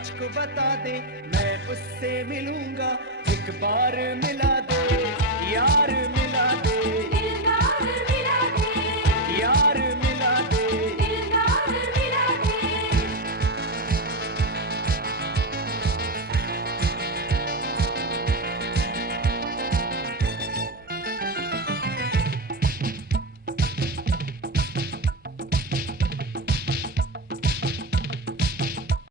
मुझको बता दे, मैं उससे मिलूंगा, एक बार मिला दे यार।